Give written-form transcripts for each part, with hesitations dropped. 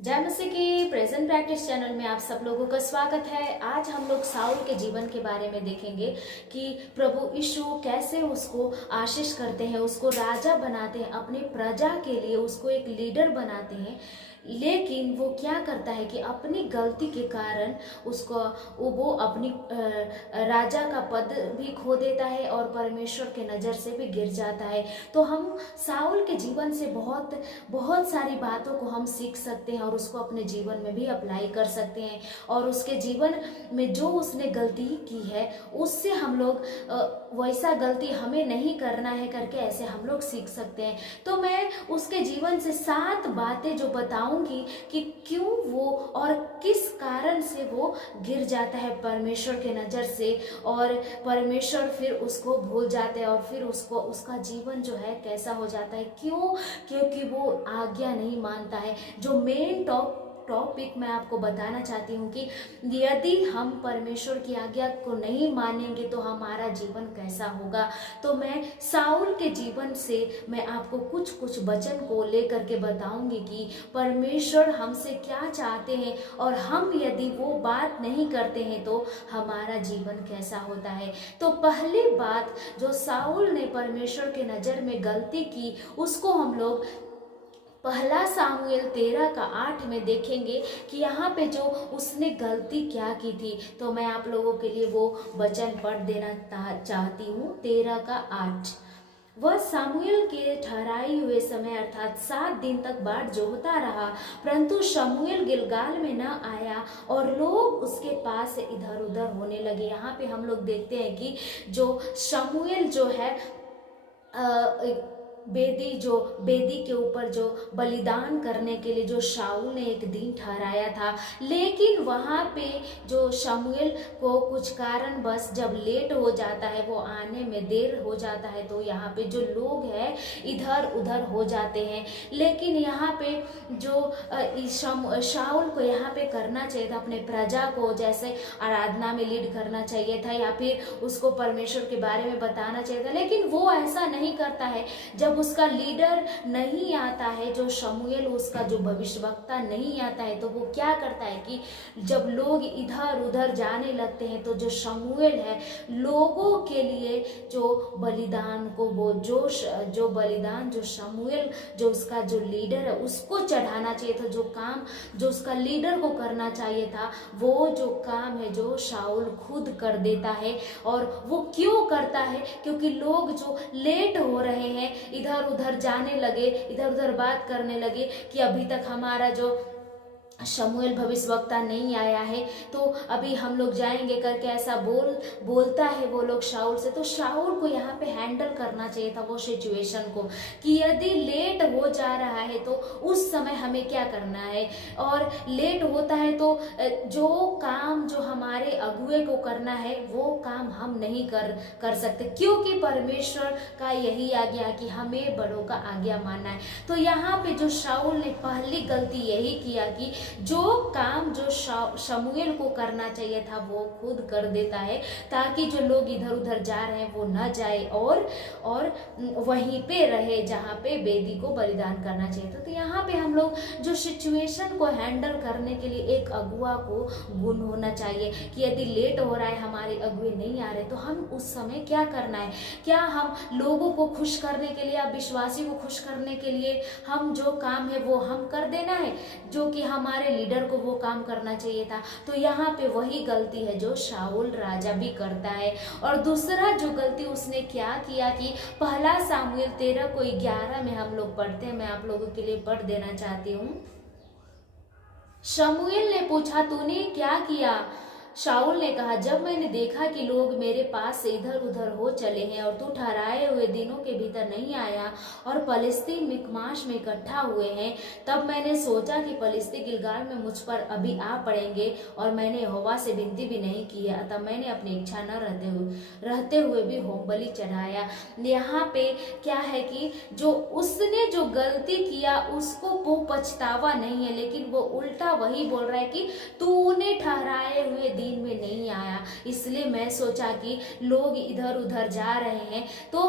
जय मसीह की present practice channel में आप सब लोगों का स्वागत है। आज हम लोग साउल के जीवन के बारे में देखेंगे कि प्रभु यीशु कैसे उसको आशीष करते हैं, उसको राजा बनाते हैं, अपनी प्रजा के लिए उसको एक लीडर बनाते हैं। लेकिन वो क्या करता है कि अपनी गलती के कारण उसको वो अपनी राजा का पद भी खो देता है और परमेश्वर के नज़र से भी गिर जाता है। तो हम साउल के जीवन से बहुत बहुत सारी बातों को हम सीख सकते हैं और उसको अपने जीवन में भी अप्लाई कर सकते हैं। और उसके जीवन में जो उसने गलती की है उससे हम लोग वैसा गलती हमें नहीं करना है करके ऐसे हम लोग सीख सकते हैं। तो मैं उसके जीवन से 7 बातें जो बताऊंगी कि क्यों वो और किस कारण से वो गिर जाता है परमेश्वर के नज़र से, और परमेश्वर फिर उसको भूल जाते हैं और फिर उसको उसका जीवन जो है कैसा हो जाता है। क्यों? क्योंकि वो आज्ञा नहीं मानता है। जो मेन टॉपिक मैं आपको बताना चाहती हूँ कि यदि हम परमेश्वर की आज्ञा को नहीं मानेंगे तो हमारा जीवन कैसा होगा। तो मैं साउल के जीवन से मैं आपको कुछ कुछ वचन को लेकर के बताऊंगी कि परमेश्वर हमसे क्या चाहते हैं और हम यदि वो बात नहीं करते हैं तो हमारा जीवन कैसा होता है। तो पहली बात जो साउल ने परमेश्वर के नज़र में गलती की उसको हम लोग पहला सामुएल 13:8 में देखेंगे कि यहाँ पे जो उसने गलती क्या की थी। तो मैं आप लोगों के लिए वो वचन पढ़ देना चाहती हूँ। 13:8, वह सामुएल के ठहराए हुए समय अर्थात 7 दिन तक बाट जोहता रहा, परंतु शमूएल गिलगाल में न आया और लोग उसके पास से इधर उधर होने लगे। यहाँ पे हम लोग देखते हैं कि जो शमूएल जो है बेदी के ऊपर जो बलिदान करने के लिए जो शाऊल ने एक दिन ठहराया था, लेकिन वहाँ पे जो शमूएल को कुछ कारण बस जब लेट हो जाता है, वो आने में देर हो जाता है, तो यहाँ पे जो लोग हैं इधर उधर हो जाते हैं। लेकिन यहाँ पे जो शाऊल को यहाँ पे करना चाहिए था, अपने प्रजा को जैसे आराधना में लीड करना चाहिए था या फिर उसको परमेश्वर के बारे में बताना चाहिए था, लेकिन वो ऐसा नहीं करता है। जब उसका लीडर नहीं आता है, जो शमूएल उसका जो भविष्यवक्ता नहीं आता है, तो वो क्या करता है कि जब लोग इधर उधर जाने लगते हैं तो जो शमूएल है लोगों के लिए जो बलिदान को वो जो बलिदान जो शमूएल जो उसका जो लीडर है उसको चढ़ाना चाहिए था, जो काम जो उसका लीडर को करना चाहिए था, वो जो काम है जो शाऊल खुद कर देता है। और वो क्यों करता है? क्योंकि लोग जो लेट हो रहे हैं, इधर उधर जाने लगे, इधर उधर बात करने लगे कि अभी तक हमारा जो शमूएल भविष्यवक्ता नहीं आया है, तो अभी हम लोग जाएंगे करके ऐसा बोलता है वो लोग शाऊल से। तो शाऊल को यहाँ पे हैंडल करना चाहिए था वो सिचुएशन को कि यदि लेट हो जा रहा है तो उस समय हमें क्या करना है, और लेट होता है तो जो काम जो हमारे अगुए को करना है वो काम हम नहीं कर सकते, क्योंकि परमेश्वर का यही आज्ञा कि हमें बड़ों का आज्ञा मानना है। तो यहाँ पे जो शाऊल ने पहली गलती यही किया कि जो काम जो शमूएल को करना चाहिए था वो खुद कर देता है, ताकि जो लोग इधर उधर जा रहे हैं वो न जाए और वहीं पे रहे जहाँ पे बेदी को बलिदान करना चाहिए था। तो यहाँ पे हम लोग जो सिचुएशन को हैंडल करने के लिए एक अगुआ को गुण होना चाहिए कि यदि लेट हो रहा है, हमारे अगुए नहीं आ रहे, तो हम उस समय क्या करना है। क्या हम लोगों को खुश करने के लिए या विश्वासी को खुश करने के लिए हम जो काम है वो हम कर देना है, जो कि हमारे लीडर को वो काम करना चाहिए था। तो यहाँ पे वही गलती है जो शाऊल राजा भी करता है। और दूसरा जो गलती उसने क्या किया कि पहला सामुएल 13:11 में हम लोग पढ़ते हैं, मैं आप लोगों के लिए पढ़ देना चाहती हूँ। शमूएल ने पूछा, तूने क्या किया? शाऊल ने कहा, जब मैंने देखा कि लोग मेरे पास से इधर उधर हो चले हैं और तू ठहराए हुए दिनों के भीतर नहीं आया और पलिश्ती मिकमाश में इकट्ठा हुए हैं, तब मैंने सोचा कि पलिश्ती गिलगाल में मुझ पर अभी आ पड़ेंगे, और मैंने यहोवा से विनती भी नहीं की है, अतः मैंने अपनी इच्छा न रहते हुए भी होम बलि चढ़ाया। यहाँ पे क्या है कि जो उसने जो गलती किया उसको वो पछतावा नहीं है, लेकिन वो उल्टा वही बोल रहा है कि तूने ठहराए हुए दिन में नहीं आया, इसलिए मैं सोचा कि लोग इधर उधर जा रहे हैं तो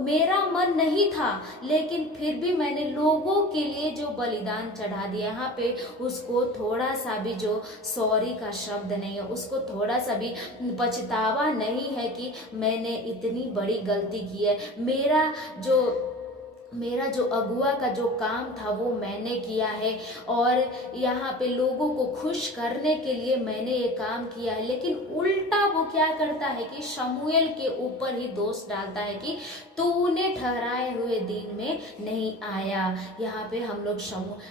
मेरा मन नहीं था, लेकिन फिर भी मैंने लोगों के लिए जो बलिदान चढ़ा दिया। यहाँ पे उसको थोड़ा सा भी जो सॉरी का शब्द नहीं है, उसको थोड़ा सा भी पछतावा नहीं है कि मैंने इतनी बड़ी गलती की है। मेरा जो अगुआ का जो काम था वो मैंने किया है, और यहाँ पे लोगों को खुश करने के लिए मैंने ये काम किया है। लेकिन उल्टा वो क्या करता है कि शमूएल के ऊपर ही दोष डालता है कि तूने ठहराए हुए दिन में नहीं आया। यहाँ पे हम लोग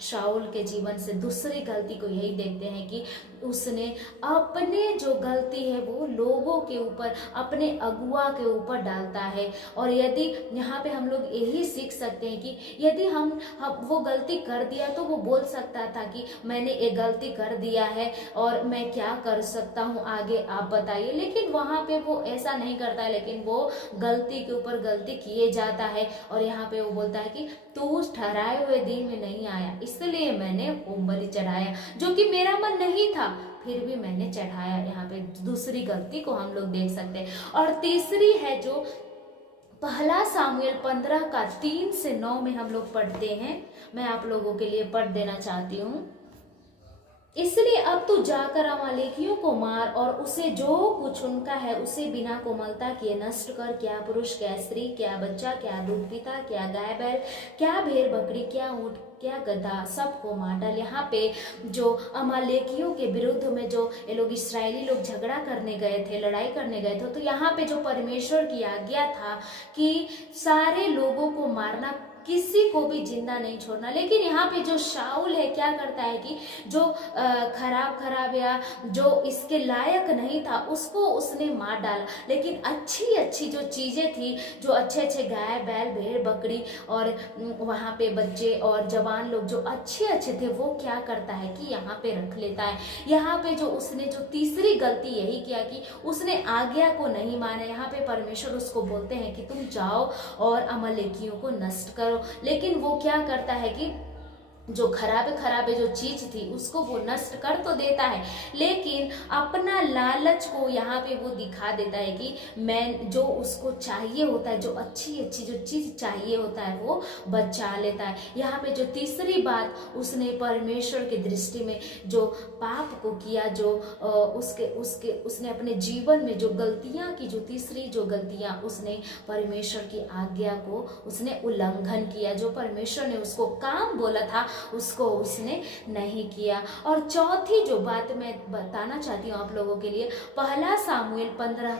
शाऊल के जीवन से दूसरी गलती को यही देखते हैं कि उसने अपने जो गलती है वो लोगों के ऊपर, अपने अगुआ के ऊपर डालता है। और यदि यहाँ पे हम लोग यही सीख सकते हैं कि यदि हम वो गलती कर दिया तो वो बोल सकता था कि मैंने ये गलती कर दिया है और मैं क्या कर सकता हूँ, आगे आप बताइए। लेकिन वहाँ पे वो ऐसा नहीं करता है, लेकिन वो गलती के ऊपर गलती किए जाता है। और यहाँ पे वो बोलता है कि तू ठहराए हुए दिन में नहीं आया, इसलिए मैंने होम बलि चढ़ाया, जो कि मेरा मन नहीं था, फिर भी मैंने चढ़ाया। यहाँ पे दूसरी गलती को हम लोग देख सकते हैं। और तीसरी है जो पहला सामुएल 15 का 3 से 9 में हम लोग पढ़ते हैं, मैं आप लोगों के लिए पढ़ देना चाहती हूँ। इसलिए अब तू जाकर अमालेकियों को मार और उसे जो कुछ उनका है उसे बिना कोमलता किए नष्ट कर, क्या पुरुष, क्या स्त्री, क्या बच्चा, क्या दूध पीता, क्या गाय बैल, क्या भेड़ बकरी, क्या ऊंट, क्या गधा, सबको मार डाल। यहाँ पे जो अमालेकियों के विरुद्ध में जो ये लोग इस्राएली लोग झगड़ा करने गए थे, लड़ाई करने गए थे, तो यहाँ पे जो परमेश्वर की आज्ञा था कि सारे लोगों को मारना, किसी को भी जिंदा नहीं छोड़ना। लेकिन यहाँ पे जो शाऊल है क्या करता है कि जो खराब या जो इसके लायक नहीं था उसको उसने मार डाला। लेकिन अच्छी अच्छी जो चीजें थी, जो अच्छे अच्छे गाय बैल भेड़ बकरी और वहाँ पे बच्चे और जवान लोग जो अच्छे अच्छे थे, वो क्या करता है कि यहाँ पे रख लेता है। यहाँ पे जो उसने जो तीसरी गलती यही किया कि उसने आज्ञा को नहीं माना। यहाँ पे परमेश्वर उसको बोलते हैं कि तुम जाओ और अमालेकियों को नष्ट करो, लेकिन वो क्या करता है कि जो खराब जो चीज थी उसको वो नष्ट कर तो देता है, लेकिन अपना लालच को यहाँ पे वो दिखा देता है कि मैं जो उसको चाहिए होता है, जो अच्छी अच्छी जो चीज चाहिए होता है वो बचा लेता है। यहाँ पे जो तीसरी बात उसने परमेश्वर की दृष्टि में जो पाप को किया, जो उसने अपने जीवन में जो गलतियां की, जो तीसरी जो गलतियां, उसने परमेश्वर की आज्ञा को उसने उल्लंघन किया। जो परमेश्वर ने उसको काम बोला था उसको उसने नहीं किया। और चौथी जो बात मैं बताना चाहती हूँ आप लोगों के लिए, पहला सामुएल 15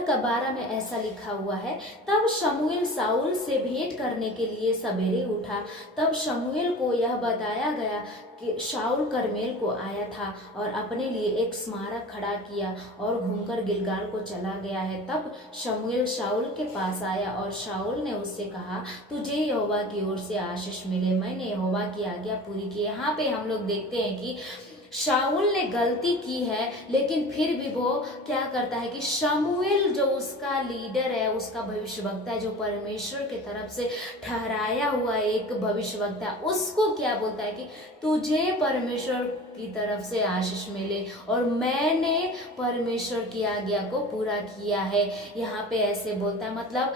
का 12 में ऐसा लिखा हुआ है, तब शमूएल साउल से भेंट करने के लिए सवेरे उठा। तब शमूएल को यह बताया गया कि शाऊल करमेल को आया था और अपने लिए एक स्मारक खड़ा किया और घूमकर गिलगाल को चला गया है। तब शमूएल शाऊल के पास आया और शाऊल ने उससे कहा, तुझे यहोवा की ओर से आशीष मिले, मैंने यहोवा की आज्ञा पूरी की। यहाँ पे हम लोग देखते हैं कि शाऊल ने गलती की है, लेकिन फिर भी वो क्या करता है कि शमूएल जो उसका लीडर है, उसका भविष्यवक्ता है, जो परमेश्वर की तरफ से ठहराया हुआ एक भविष्यवक्ता, उसको क्या बोलता है कि तुझे परमेश्वर की तरफ से आशीष मिले और मैंने परमेश्वर की आज्ञा को पूरा किया है। यहाँ पे ऐसे बोलता है, मतलब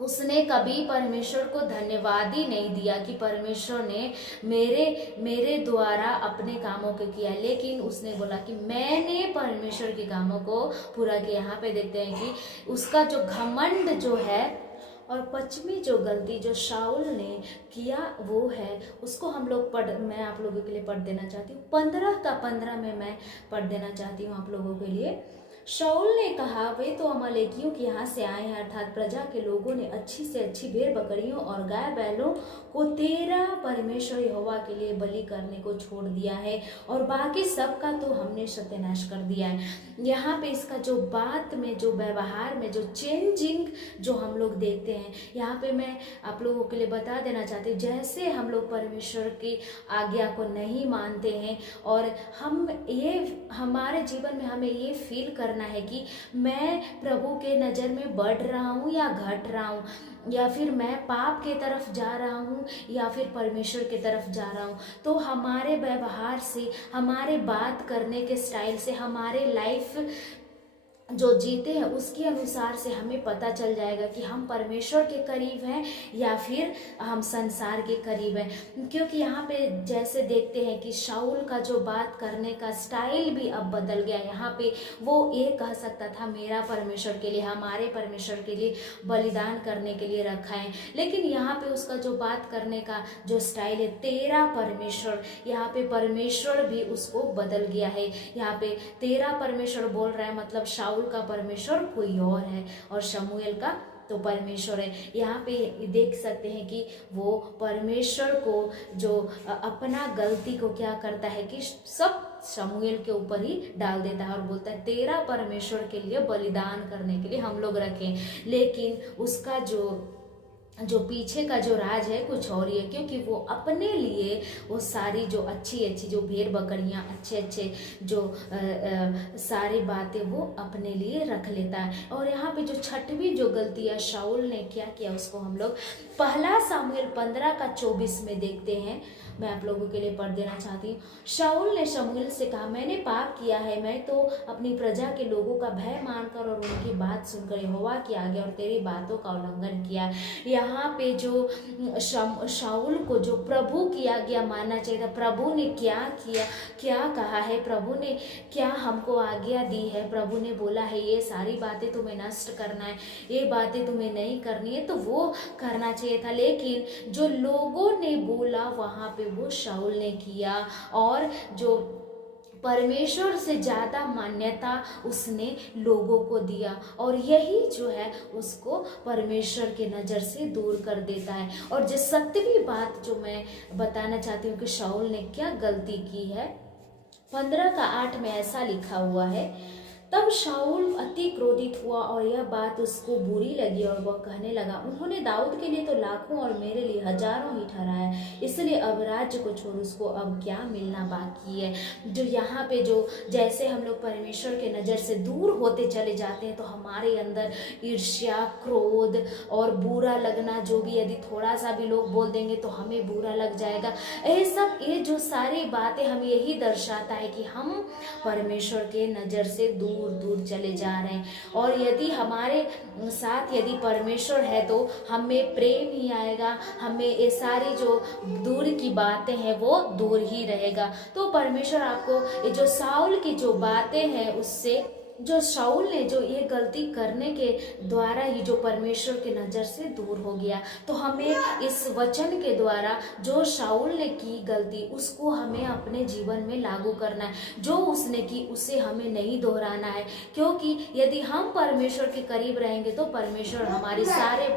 उसने कभी परमेश्वर को धन्यवाद ही नहीं दिया कि परमेश्वर ने मेरे द्वारा अपने कामों को किया, लेकिन उसने बोला कि मैंने परमेश्वर के कामों को पूरा किया। यहाँ पे देखते हैं कि उसका जो घमंड जो है और पश्चिमी जो गलती जो शाऊल ने किया वो है, उसको हम लोग मैं आप लोगों के लिए पढ़ देना चाहती हूँ। 15 का 15 में मैं पढ़ देना चाहती हूँ आप लोगों के लिए। शाऊल ने कहा, वे तो अमालेकियों के यहाँ से आए हैं, अर्थात प्रजा के लोगों ने अच्छी से अच्छी भेड़ बकरियों और गाय बैलों को तेरा परमेश्वर यहोवा के लिए बलि करने को छोड़ दिया है और बाकी सब का तो हमने सत्यानाश कर दिया है। यहाँ पे इसका जो बात में, जो व्यवहार में जो चेंजिंग जो हम लोग देखते हैं, यहाँ पे मैं आप लोगों के लिए बता देना चाहती हूँ, जैसे हम लोग परमेश्वर की आज्ञा को नहीं मानते हैं और हमारे जीवन में हमें ये फील करना है कि मैं प्रभु के नज़र में बढ़ रहा हूँ या घट रहा हूँ, या फिर मैं पाप के तरफ जा रहा हूँ या फिर परमेश्वर के तरफ जा रहा हूँ। तो हमारे व्यवहार से, हमारे बात करने के स्टाइल से, हमारे लाइफ जो जीते हैं उसके अनुसार से हमें पता चल जाएगा कि हम परमेश्वर के करीब हैं या फिर हम संसार के करीब हैं। क्योंकि यहाँ पे जैसे देखते हैं कि शाऊल का जो बात करने का स्टाइल भी अब बदल गया। यहाँ पे वो ये कह सकता था मेरा परमेश्वर के लिए, हमारे परमेश्वर के लिए बलिदान करने के लिए रखा है, लेकिन यहाँ पे उसका जो बात करने का जो स्टाइल है, तेरा परमेश्वर, यहाँ पे परमेश्वर भी उसको बदल गया है। यहाँ पे तेरा परमेश्वर बोल रहा है, मतलब शाऊल का परमेश्वर कोई और है और शमूएल का तो परमेश्वर है। यहाँ पे देख सकते हैं कि वो परमेश्वर को जो अपना गलती को क्या करता है कि सब शमूएल के ऊपर ही डाल देता है और बोलता है तेरा परमेश्वर के लिए बलिदान करने के लिए हम लोग रखें। लेकिन उसका जो पीछे का जो राज है कुछ और ही है, क्योंकि वो अपने लिए वो सारी जो अच्छी अच्छी जो भेड़ बकरियां, अच्छे अच्छे जो सारी बातें वो अपने लिए रख लेता है। और यहाँ पे जो छठवीं जो गलती है शाऊल ने क्या किया, उसको हम लोग पहला सामुएल 15:24 में देखते हैं। मैं आप लोगों के लिए पढ़ देना चाहती हूँ। शाऊल ने शमूएल से कहा, मैंने पाप किया है, मैं तो अपनी प्रजा के लोगों का भय मानकर और उनकी बात सुनकर यहोवा की आज्ञा और तेरी बातों का उल्लंघन किया। यहाँ पे जो शाऊल को जो प्रभु की आज्ञा मानना चाहिए था, प्रभु ने क्या किया, क्या कहा है, प्रभु ने क्या हमको आज्ञा दी है, प्रभु ने बोला है ये सारी बातें तुम्हें नष्ट करना है, ये बातें तुम्हें नहीं करनी है, तो वो करना चाहिए था। लेकिन जो लोगों ने बोला वहाँ पे वो शाऊल ने किया और जो परमेश्वर से ज़्यादा मान्यता उसने लोगों को दिया और यही जो है उसको परमेश्वर के नज़र से दूर कर देता है। और जो सत्यवी बात जो मैं बताना चाहती हूँ कि शाऊल ने क्या गलती की है, 15:8 में ऐसा लिखा हुआ है, तब शाऊल अति क्रोधित हुआ और यह बात उसको बुरी लगी और वह कहने लगा, उन्होंने दाऊद के लिए तो लाखों और मेरे लिए हजारों ही ठहराया, इसलिए अब राज्य को छोड़ उसको अब क्या मिलना बाकी है। जो यहाँ पे जो जैसे हम लोग परमेश्वर के नज़र से दूर होते चले जाते हैं तो हमारे अंदर ईर्ष्या, क्रोध और बुरा लगना, जो भी यदि थोड़ा सा भी लोग बोल देंगे तो हमें बुरा लग जाएगा। ये जो सारी बातें हमें यही दर्शाता है कि हम परमेश्वर के नज़र से दूर दूर चले जा रहे हैं। और यदि हमारे साथ यदि परमेश्वर है तो हमें प्रेम ही आएगा, हमें ये सारी जो दूर की बातें हैं वो दूर ही रहेगा। तो परमेश्वर आपको ये जो शाऊल की जो बातें हैं उससे, जो शाऊल ने जो ये गलती करने के द्वारा ही जो परमेश्वर के नज़र से दूर हो गया, तो हमें इस वचन के द्वारा जो शाऊल ने की गलती उसको हमें अपने जीवन में लागू करना है। जो उसने की उसे हमें नहीं दोहराना है, क्योंकि यदि हम परमेश्वर के करीब रहेंगे तो परमेश्वर हमारी सारे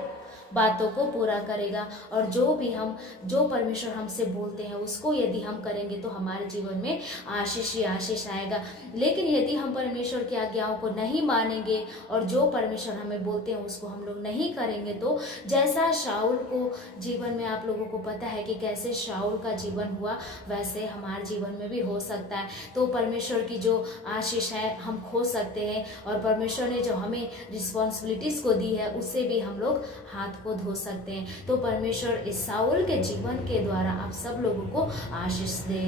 बातों को पूरा करेगा और जो परमेश्वर हमसे बोलते हैं उसको यदि हम करेंगे तो हमारे जीवन में आशीष ही आशीष आएगा। लेकिन यदि हम परमेश्वर की आज्ञाओं को नहीं मानेंगे और जो परमेश्वर हमें बोलते हैं उसको हम लोग नहीं करेंगे, तो जैसा शाऊल को जीवन में आप लोगों को पता है कि कैसे शाऊल का जीवन हुआ, वैसे हमारे जीवन में भी हो सकता है। तो परमेश्वर की जो आशीष है हम खो सकते हैं और परमेश्वर ने जो हमें रिस्पॉन्सिबिलिटीज को दी है उससे भी हम लोग हाथ को धो सकते हैं। तो परमेश्वर इस शाऊल के जीवन के द्वारा आप सब लोगों को आशीष दे।